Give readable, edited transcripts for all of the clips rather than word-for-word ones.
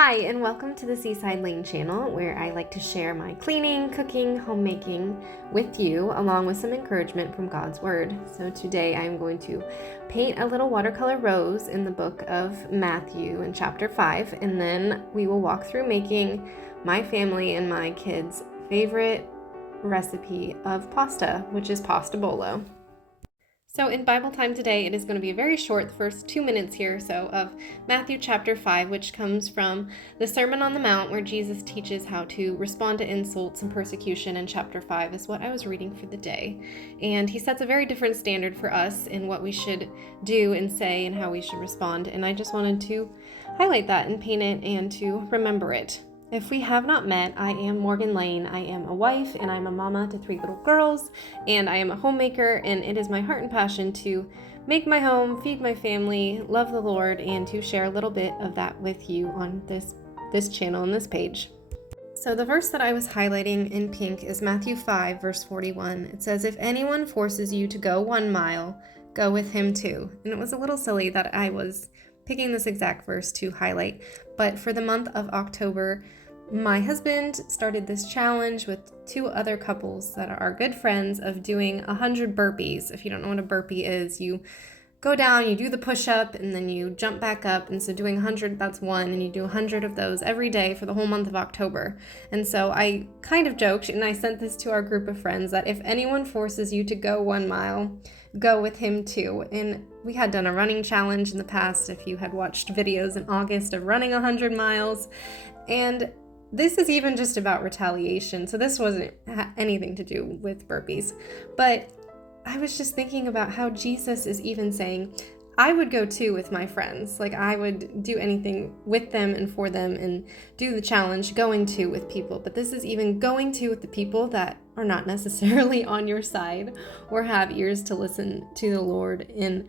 Hi, and welcome to the Seaside Lane channel, where I like to share my cleaning, cooking, homemaking with you, along with some encouragement from God's Word. So today I'm going to paint a little watercolor rose in the book of Matthew in chapter 5, and then we will walk through making my family and my kids' favorite recipe of pasta, which is pasta bolo. So in Bible time today, it is going to be very short, the first 2 minutes here or so of Matthew chapter 5, which comes from the Sermon on the Mount, where Jesus teaches how to respond to insults and persecution in chapter 5 is what I was reading for the day. And he sets a very different standard for us in what we should do and say and how we should respond. And I just wanted to highlight that and paint it and to remember it. If we have not met, I am Morgan Lane. I am a wife and I'm a mama to 3 little girls, and I am a homemaker, and it is my heart and passion to make my home, feed my family, love the Lord, and to share a little bit of that with you on this channel and this page. So the verse that I was highlighting in pink is Matthew 5, verse 41. It says, "If anyone forces you to go 1 mile, go with him 2." And it was a little silly that I was picking this exact verse to highlight, but for the month of October, my husband started this challenge with 2 other couples that are good friends of doing 100 burpees. If you don't know what a burpee is, you go down, you do the push-up, and then you jump back up. And so doing 100, that's 1, and you do 100 of those every day for the whole month of October. And so I kind of joked, and I sent this to our group of friends, that if anyone forces you to go 1 mile, go with him too. And we had done a running challenge in the past, if you had watched videos in August of running 100 miles. And this is even just about retaliation, so this wasn't anything to do with burpees. But I was just thinking about how Jesus is even saying, I would go too with my friends. Like, I would do anything with them and for them and do the challenge going to with people. But this is even going to with the people that are not necessarily on your side or have ears to listen to the Lord, and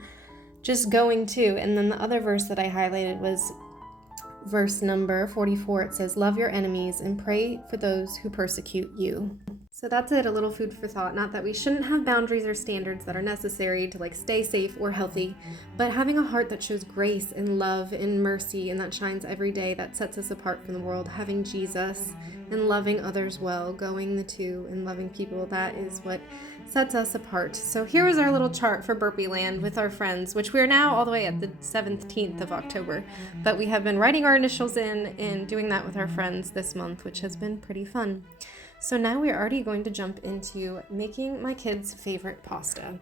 just going to. And then the other verse that I highlighted was verse number 44. It says, "Love your enemies and pray for those who persecute you." So that's it, a little food for thought. Not that we shouldn't have boundaries or standards that are necessary to stay safe or healthy, but having a heart that shows grace and love and mercy and that shines every day, that sets us apart from the world. Having Jesus and loving others well, going the 2 and loving people, that is what sets us apart. So here is our little chart for Burpee Land with our friends, which we are now all the way at the 17th of October, but we have been writing our initials in and doing that with our friends this month, which has been pretty fun. So now we're already going to jump into making my kids' favorite pasta.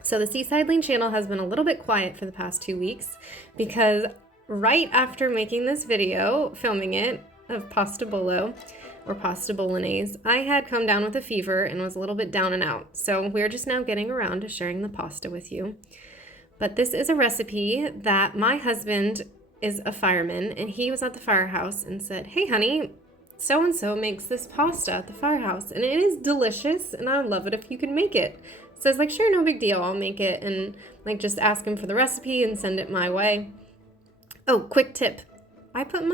So the Seaside Lane channel has been a little bit quiet for the past 2 weeks because right after making this video, filming it, of pasta bolo or pasta bolognese, I had come down with a fever and was a little bit down and out. So we're just now getting around to sharing the pasta with you. But this is a recipe that my husband is a fireman, and he was at the firehouse and said, "Hey honey, so-and-so makes this pasta at the firehouse, and it is delicious, and I would love it if you could make it." So I was like, sure, no big deal, I'll make it, and just ask him for the recipe and send it my way. Oh, quick tip. I put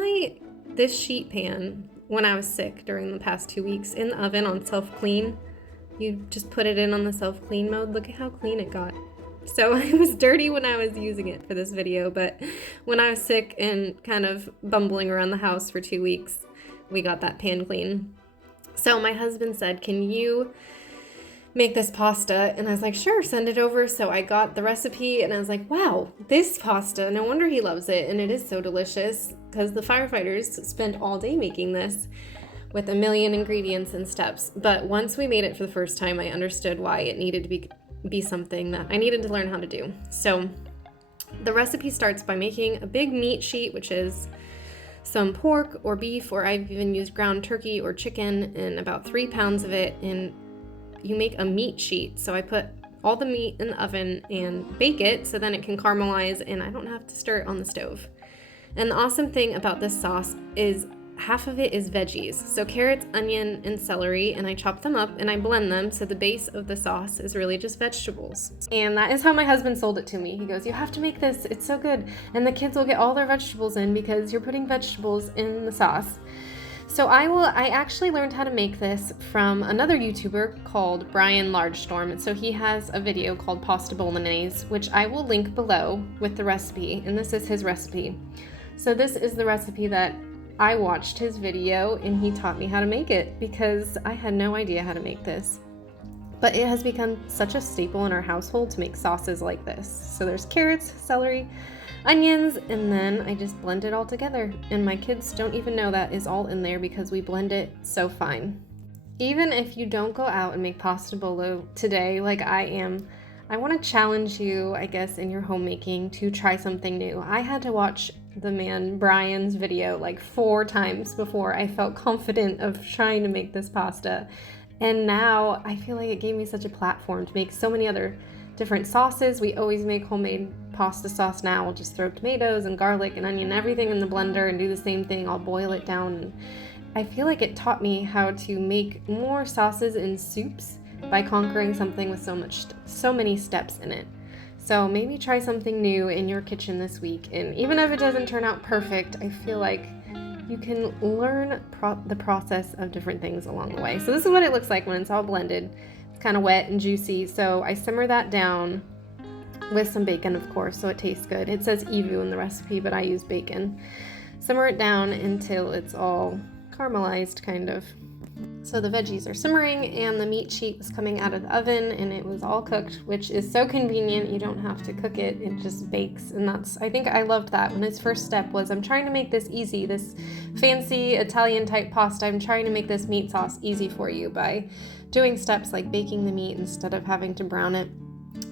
this sheet pan, when I was sick during the past 2 weeks, in the oven on self-clean. You just put it in on the self-clean mode. Look at how clean it got. So it was dirty when I was using it for this video, but when I was sick and kind of bumbling around the house for 2 weeks, we got that pan clean. So my husband said, "Can you make this pasta?" And I was like, sure, send it over. So I got the recipe and I was like, wow, this pasta, no wonder he loves it. And it is so delicious because the firefighters spent all day making this with a million ingredients and steps. But once we made it for the first time, I understood why it needed to be something that I needed to learn how to do. So the recipe starts by making a big meat sheet, which is some pork or beef, or I've even used ground turkey or chicken, and about 3 pounds of it. And you make a meat sheet. So I put all the meat in the oven and bake it so then it can caramelize and I don't have to stir it on the stove. And the awesome thing about this sauce is half of it is veggies. So carrots, onion, and celery, and I chop them up and I blend them so the base of the sauce is really just vegetables. And that is how my husband sold it to me. He goes, "You have to make this, it's so good. And the kids will get all their vegetables in because you're putting vegetables in the sauce." So I actually learned how to make this from another YouTuber called Brian Largestorm. And so he has a video called Pasta Bolognese, which I will link below with the recipe. And this is his recipe. So this is the recipe that I watched his video and he taught me how to make it because I had no idea how to make this. But it has become such a staple in our household to make sauces like this. So there's carrots, celery, onions, and then I just blend it all together. And my kids don't even know that is all in there because we blend it so fine. Even if you don't go out and make pasta bolo today like I am, I want to challenge you, I guess, in your homemaking to try something new. I had to watch the man Brian's video like 4 times before I felt confident of trying to make this pasta. And now I feel like it gave me such a platform to make so many other different sauces. We always make homemade pasta sauce now. We'll just throw tomatoes and garlic and onion, everything in the blender and do the same thing. I'll boil it down. And I feel like it taught me how to make more sauces and soups by conquering something with so many steps in it. So maybe try something new in your kitchen this week. And even if it doesn't turn out perfect, I feel like you can learn the process of different things along the way. So this is what it looks like when it's all blended. It's kind of wet and juicy. So I simmer that down with some bacon, of course, so it tastes good. It says evu in the recipe, but I use bacon. Simmer it down until it's all caramelized, kind of. So the veggies are simmering and the meat sheet was coming out of the oven and it was all cooked, which is so convenient. You don't have to cook it. It just bakes. And I think I loved that when his first step was, I'm trying to make this easy, this fancy Italian type pasta. I'm trying to make this meat sauce easy for you by doing steps like baking the meat instead of having to brown it.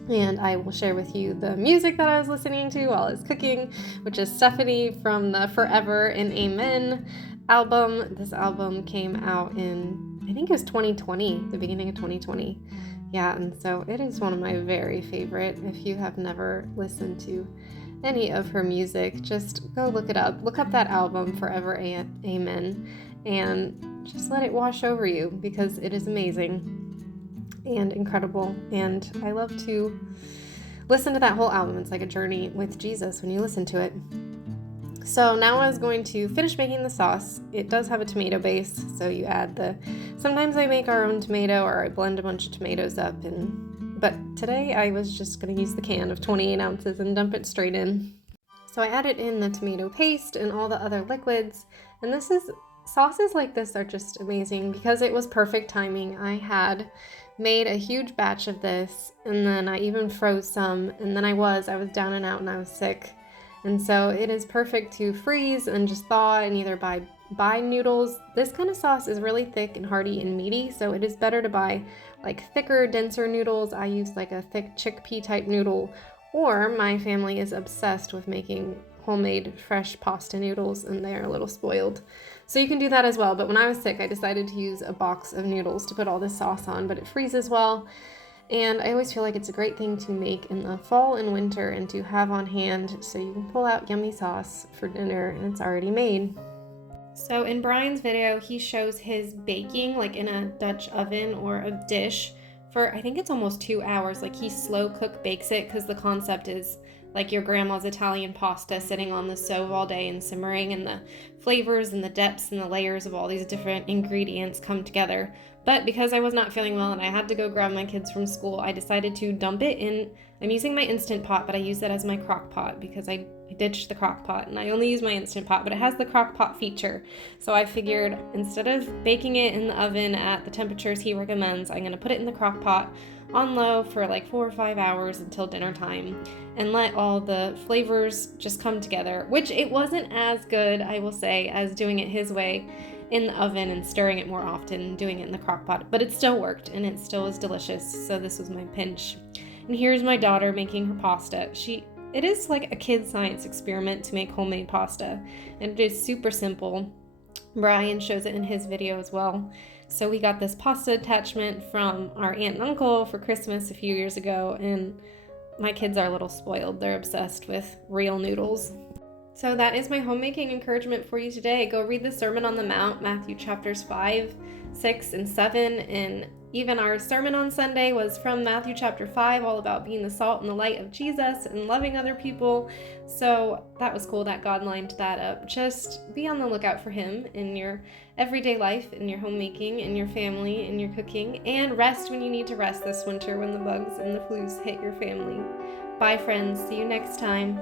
And I will share with you the music that I was listening to while I was cooking, which is Steffany from the Forever and Amen album. This album came out in, I think it was 2020, the beginning of 2020. Yeah, and so it is one of my very favorite. If you have never listened to any of her music, just go look it up. Look up that album, Forever Amen, and just let it wash over you because it is amazing and incredible. And I love to listen to that whole album. It's like a journey with Jesus when you listen to it. So now I was going to finish making the sauce. It does have a tomato base, so you add sometimes I make our own tomato or I blend a bunch of tomatoes up, but today I was just going to use the can of 28 ounces and dump it straight in. So I added in the tomato paste and all the other liquids, and sauces like this are just amazing because it was perfect timing. I had made a huge batch of this, and then I even froze some, and then I was down and out and I was sick. And so it is perfect to freeze and just thaw and either buy noodles. This kind of sauce is really thick and hearty and meaty, so it is better to buy like thicker, denser noodles. I use like a thick chickpea type noodle, or my family is obsessed with making homemade fresh pasta noodles and they are a little spoiled. So you can do that as well. But when I was sick, I decided to use a box of noodles to put all this sauce on, but it freezes well. And I always feel like it's a great thing to make in the fall and winter and to have on hand so you can pull out yummy sauce for dinner and it's already made. So in Brian's video, he shows his baking like in a Dutch oven or a dish for, I think it's almost 2 hours. Like he slow cook bakes it because the concept is like your grandma's Italian pasta sitting on the stove all day and simmering, and the flavors and the depths and the layers of all these different ingredients come together. But because I was not feeling well and I had to go grab my kids from school, I decided to dump it in. I'm using my Instant Pot, but I use that as my crock pot because I ditched the crock pot and I only use my Instant Pot, but it has the crock pot feature. So I figured instead of baking it in the oven at the temperatures he recommends, I'm going to put it in the crock pot on low for like 4 or 5 hours until dinner time and let all the flavors just come together, which it wasn't as good, I will say, as doing it his way in the oven and stirring it more often, doing it in the crock pot, but it still worked and it still was delicious. So this was my pinch. And here's my daughter making her pasta. It is like a kid science experiment to make homemade pasta, and it is super simple. Brian shows it in his video as well. So we got this pasta attachment from our aunt and uncle for Christmas a few years ago, and my kids are a little spoiled. They're obsessed with real noodles. So that is my homemaking encouragement for you today. Go read the Sermon on the Mount, Matthew chapters 5, 6, and 7. And even our sermon on Sunday was from Matthew chapter 5, all about being the salt and the light of Jesus and loving other people. So that was cool that God lined that up. Just be on the lookout for him in your everyday life, in your homemaking, in your family, in your cooking, and rest when you need to rest this winter when the bugs and the flus hit your family. Bye, friends. See you next time.